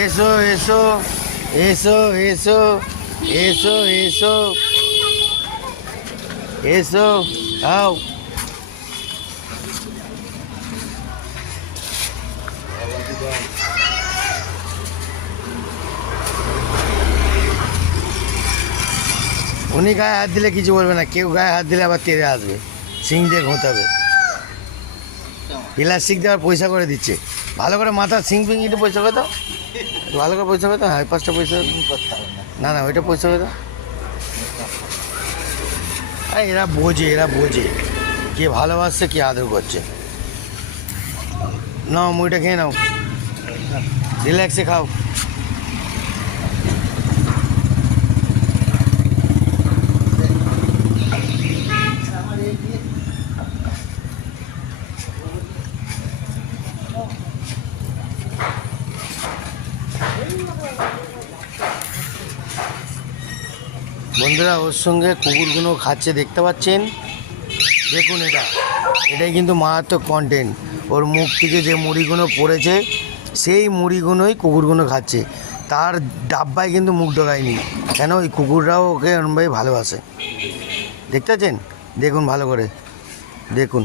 এসো এসো এসো এসো এসো এসো এসো আও। উনি গায়ে হাত দিলে কিছু বলবে না, কেউ গায়ে হাত দিলে আবার তেড়ে আসবে, সিং দিয়ে ঘোঁতাবে। প্লাস্টিক দেওয়ার পয়সা করে দিচ্ছে, ভালো করে মাথা সিং ফিং একটু পয়সা করে দাও, ভালো করে পয়সা করে দাও। হ্যাঁ 5টা পয়সা না না ওইটা পয়সা করে দাও। আরে এরা বোঝে, এরা বোঝে কে ভালোবাসছে কে আদর করছে। নাও মুড়িটা খেয়ে নাও, রিল্যাক্সে খাও। বন্ধুরা ওর সঙ্গে কুকুরগুলো খাচ্ছে দেখতে পাচ্ছেন, দেখুন এটাই কিন্তু মারাত্মক কন্টেন্ট। ওর মুখ থেকে যে মুড়িগুলো পড়েছে সেই মুড়িগুলোই কুকুরগুলো খাচ্ছে, তার ডাব্বায় কিন্তু মুখ ঢোকায়নি, কেন ওই কুকুররাও ওকে এরমভাবে ভালোবাসে। দেখতে পাচ্ছেন, দেখুন ভালো করে দেখুন।